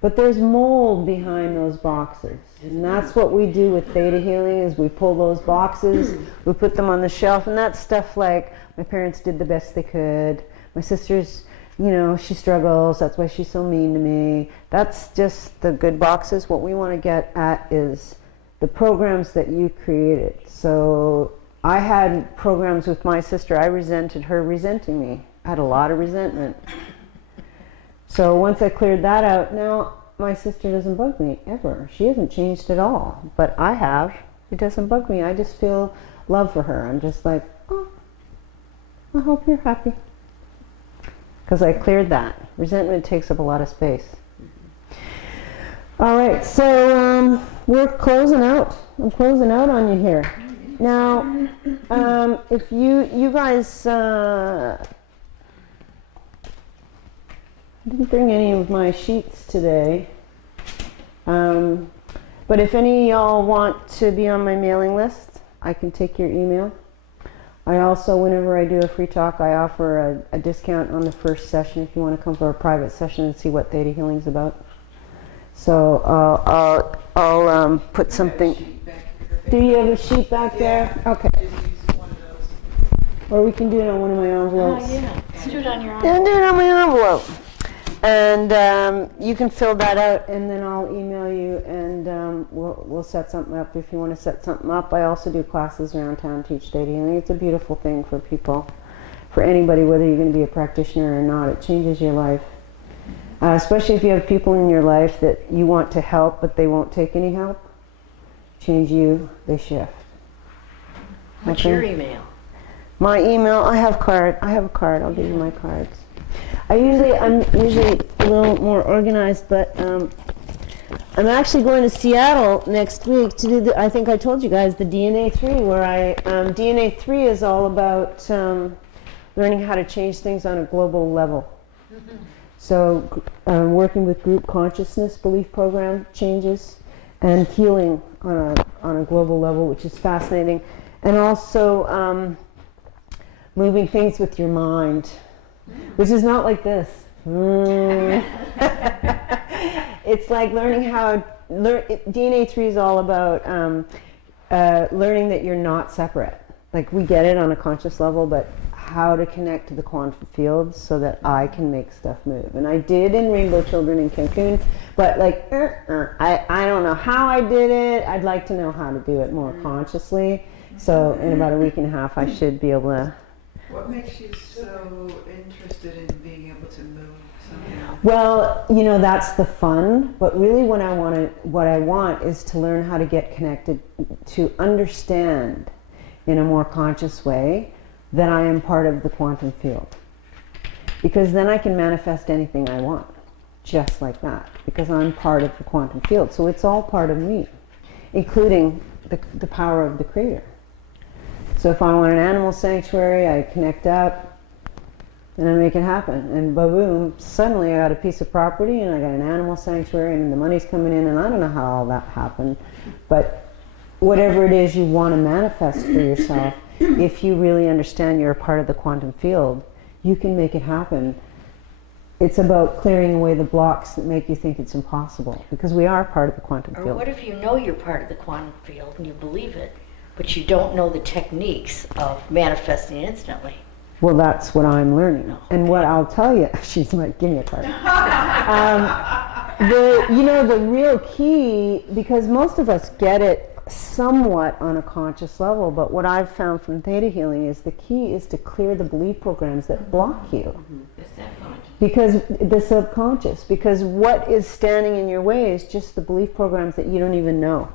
But there's mold behind those boxes. And that's what we do with Theta Healing is we pull those boxes, we put them on the shelf, and that's stuff like my parents did the best they could. My sister's, she struggles, that's why she's so mean to me. That's just the good boxes. What we want to get at is the programs that you created. So I had programs with my sister. I resented her resenting me. I had a lot of resentment. So once I cleared that out, now my sister doesn't bug me ever. She hasn't changed at all. But I have. It doesn't bug me. I just feel love for her. I'm just like, oh, I hope you're happy. Because I cleared that. Resentment takes up a lot of space. All right, so we're closing out. I'm closing out on you here. Now, if you guys didn't bring any of my sheets today, but if any of y'all want to be on my mailing list, I can take your email. I also, whenever I do a free talk, I offer a discount on the first session if you want to come for a private session and see what Theta Healing is about. So I'll put something. Do you have a sheet back there? Okay. Or we can do it on one of my envelopes. Oh, yeah. Let's do it on your Yeah, do it on my envelope. And you can fill that out, and then I'll email you, and we'll set something up if you want to set something up. I also do classes around town, teach Theta Healing. It's a beautiful thing for people, for anybody, whether you're going to be a practitioner or not. It changes your life. Especially if you have people in your life that you want to help, but they won't take any help. Change you, they shift. What's your email? My email, I have a card. I'll give you my cards. I'm usually a little more organized, but I'm actually going to Seattle next week to do I think I told you guys, the DNA 3, where DNA 3 is all about learning how to change things on a global level. So working with group consciousness, belief program changes, and healing on a global level, which is fascinating. And also moving things with your mind, which is not like this. It's like learning how, DNA 3 is all about learning that you're not separate. Like, we get it on a conscious level, but how to connect to the quantum field so that I can make stuff move. And I did in Rainbow Children in Cancun, but like, I don't know how I did it. I'd like to know how to do it more consciously. So in about a week and a half, I should be able to. What makes you so interested in being able to move something else? Well, that's the fun, but really what I want is to learn how to get connected, to understand in a more conscious way that I am part of the quantum field. Because then I can manifest anything I want, just like that, because I'm part of the quantum field. So it's all part of me, including the power of the Creator. So if I want an animal sanctuary, I connect up and I make it happen. And boom, suddenly I got a piece of property and I got an animal sanctuary and the money's coming in, and I don't know how all that happened. But whatever it is you want to manifest for yourself, if you really understand you're a part of the quantum field, you can make it happen. It's about clearing away the blocks that make you think it's impossible, because we are part of the quantum Or field. what if you know you're part of the quantum field and you believe it, but you don't know the techniques of manifesting instantly? Well, that's what I'm learning. And what I'll tell you, she's like, give me a card. The real key, because most of us get it somewhat on a conscious level, but what I've found from Theta Healing is the key is to clear the belief programs that block you. Because the subconscious, because what is standing in your way is just the belief programs that you don't even know.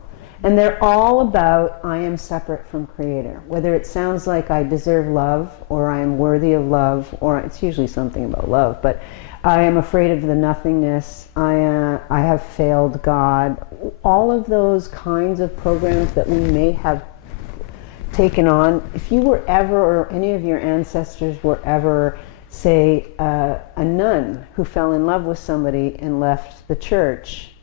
And they're all about, I am separate from Creator. Whether it sounds like I deserve love, or I am worthy of love, or it's usually something about love, but I am afraid of the nothingness, I have failed God. All of those kinds of programs that we may have taken on, if you were ever, or any of your ancestors were ever, say, a nun who fell in love with somebody and left the church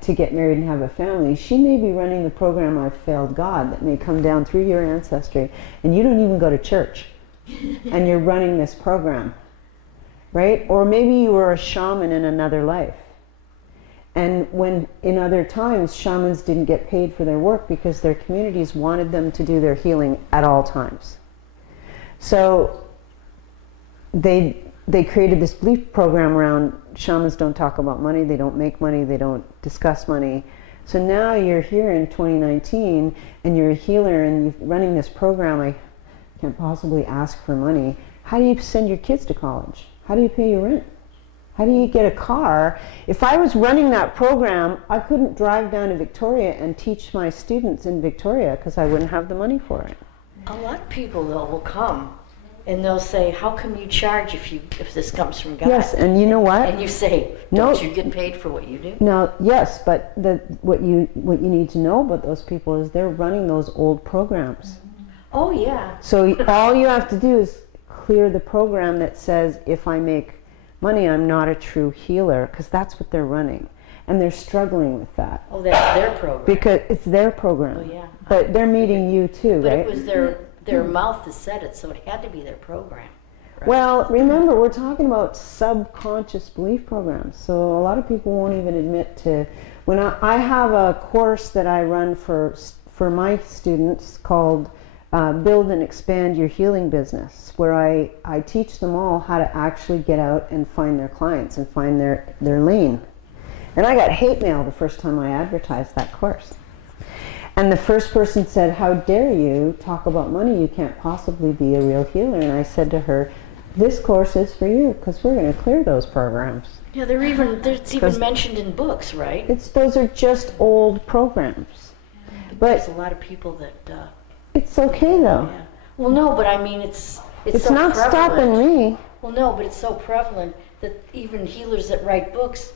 to get married and have a family, she may be running the program, I've failed God, that may come down through your ancestry, and you don't even go to church, and you're running this program, right? Or maybe you were a shaman in another life, and when in other times shamans didn't get paid for their work because their communities wanted them to do their healing at all times. So they created this belief program around shamans don't talk about money, they don't make money, they don't discuss money. So now you're here in 2019 and you're a healer and you're running this program, I can't possibly ask for money. How do you send your kids to college? How do you pay your rent? How do you get a car? If I was running that program, I couldn't drive down to Victoria and teach my students in Victoria because I wouldn't have the money for it. A lot of people, though, will come and they'll say, how come you charge if this comes from God? Yes, and you know what? And you say, don't you get paid for what you do? Now, yes, but what you need to know about those people is they're running those old programs. Oh, yeah. So all you have to do is clear the program that says, if I make money, I'm not a true healer, because that's what they're running. And they're struggling with that. Oh, that's their program. Because it's their program. Oh, yeah. But they're meeting you too, But right? it was their mouth that said it, so it had to be their program. Right? Well, remember, we're talking about subconscious belief programs. So a lot of people won't even admit to, when I have a course that I run for my students called build and expand your healing business, where I teach them all how to actually get out and find their clients and find their lane. And I got hate mail the first time I advertised that course. And the first person said, "How dare you talk about money? You can't possibly be a real healer." And I said to her, "This course is for you, because we're going to clear those programs." Yeah, it's even mentioned in books, right? Those are just old programs. There's But a lot of people that. it's okay though. Yeah. Well, no, but I mean, it's It's so not prevalent. stopping me. Well, no, but it's so prevalent that even healers that write books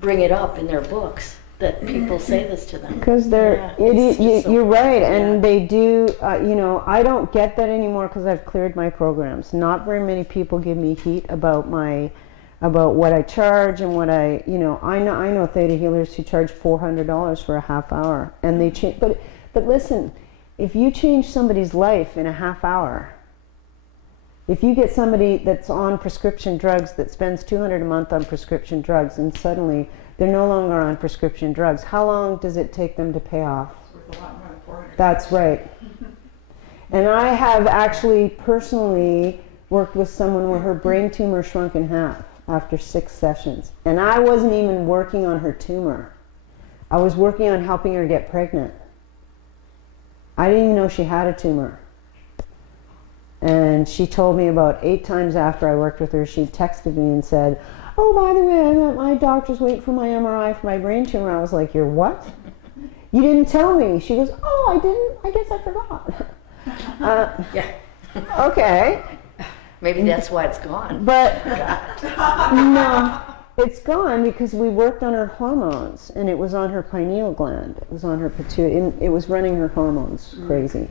bring it up in their books, that people say this to them. Because you're right, and they do, I don't get that anymore because I've cleared my programs. Not very many people give me heat about what I charge and what I know Theta healers who charge $400 for a half hour, and they change. But listen, if you change somebody's life in a half hour, if you get somebody that's on prescription drugs that spends $200 a month on prescription drugs, and suddenly they're no longer on prescription drugs, how long does it take them to pay off? It's worth a lot more than 400. That's right. And I have actually personally worked with someone where her brain tumor shrunk in half after 6 sessions. And I wasn't even working on her tumor. I was working on helping her get pregnant. I didn't even know she had a tumor. And she told me about 8 times after I worked with her, she texted me and said, "Oh, by the way, I'm at my doctor's waiting for my MRI for my brain tumor." I was like, "You're what? You didn't tell me." She goes, "Oh, I didn't. I guess I forgot." Yeah. Okay. Maybe that's why it's gone. But no, it's gone because we worked on her hormones, and it was on her pineal gland. It was on her pituitary. It was running her hormones crazy.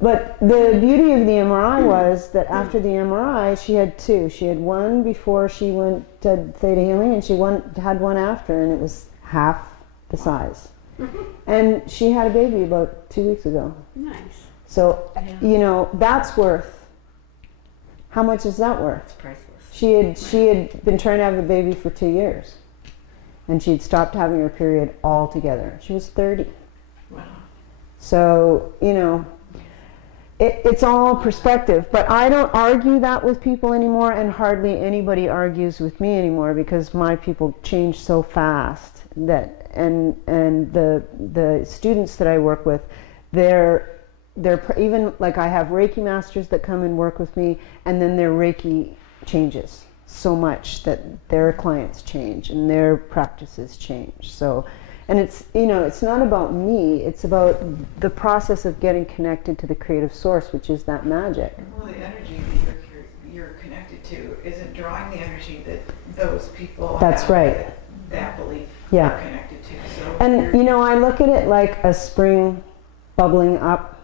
But the beauty of the MRI was that after the MRI, she had 2. She had one before she went to Theta Healing, and she had one after, and it was half the size. And she had a baby about 2 weeks ago. Nice. So, that's worth. How much is that worth? It's priceless. She had been trying to have a baby for 2 years, and she'd stopped having her period altogether. She was 30. Wow. So, it's all perspective, but I don't argue that with people anymore, and hardly anybody argues with me anymore, because my people change so fast that, and the students that I work with, they're even, like, I have Reiki masters that come and work with me, and then their Reiki changes so much that their clients change and their practices change. So, and it's not about me, it's about the process of getting connected to the creative source, which is that magic. Well, the energy that you're connected to isn't drawing the energy that those people That's have right. that belief Yeah. are connected to. So And I look at it like a spring bubbling up,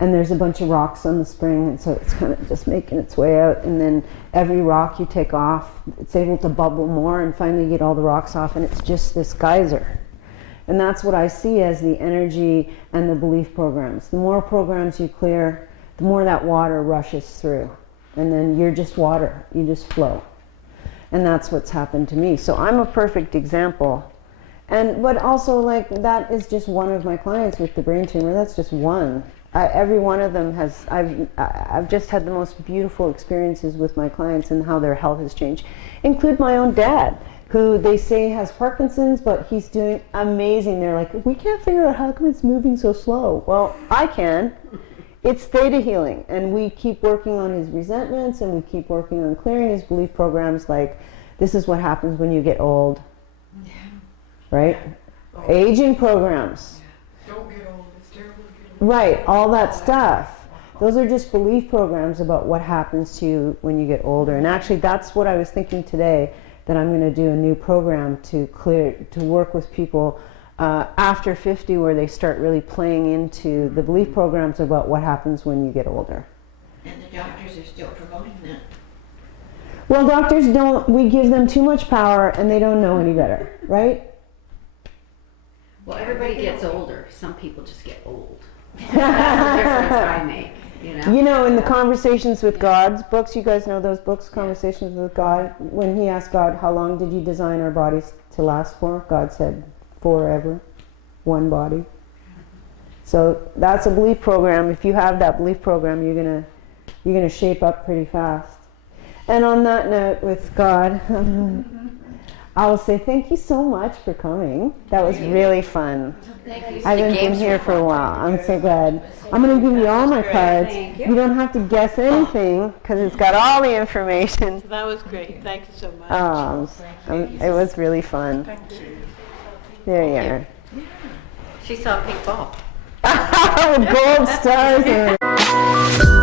and there's a bunch of rocks on the spring, and so it's kind of just making its way out, and then every rock you take off, it's able to bubble more, and finally you get all the rocks off, and it's just this geyser. And that's what I see as the energy and the belief programs. The more programs you clear, the more that water rushes through, and then you're just water, you just flow. And that's what's happened to me. So I'm a perfect example. But also, like, that is just one of my clients with the brain tumor. That's just one. Every one of them has, I've just had the most beautiful experiences with my clients and how their health has changed. Include my own dad, who they say has Parkinson's, but he's doing amazing. They're like, "We can't figure out how come it's moving so slow." Well, I can. It's Theta Healing, and we keep working on his resentments, and we keep working on clearing his belief programs, like, this is what happens when you get old. Right? Aging programs. don't get old. It's terrible to get old. Right, all that stuff. Those are just belief programs about what happens to you when you get older. And actually, that's what I was thinking today, that I'm going to do a new program to work with people after 50, where they start really playing into the belief programs about what happens when you get older. And the doctors are still promoting that. Well, doctors don't, we give them too much power, and they don't know any better, right? Well, everybody gets older. Some people just get old. That's the difference I make, In the Conversations with God's books, you guys know those books, Conversations with God, when he asked God, "How long did you design our bodies to last for?" God said, "Forever, one body." So that's a belief program. If you have that belief program, you're gonna shape up pretty fast. And on that note, with God, I will say thank you so much for coming. That was really fun. Thank you. I haven't been here for a while. I'm so glad. I'm going to give you all my cards. You don't have to guess anything because it's got all the information. That was great. Thank you so much. It was really fun. Thank you. There you are. She saw a pink ball. With gold stars in it.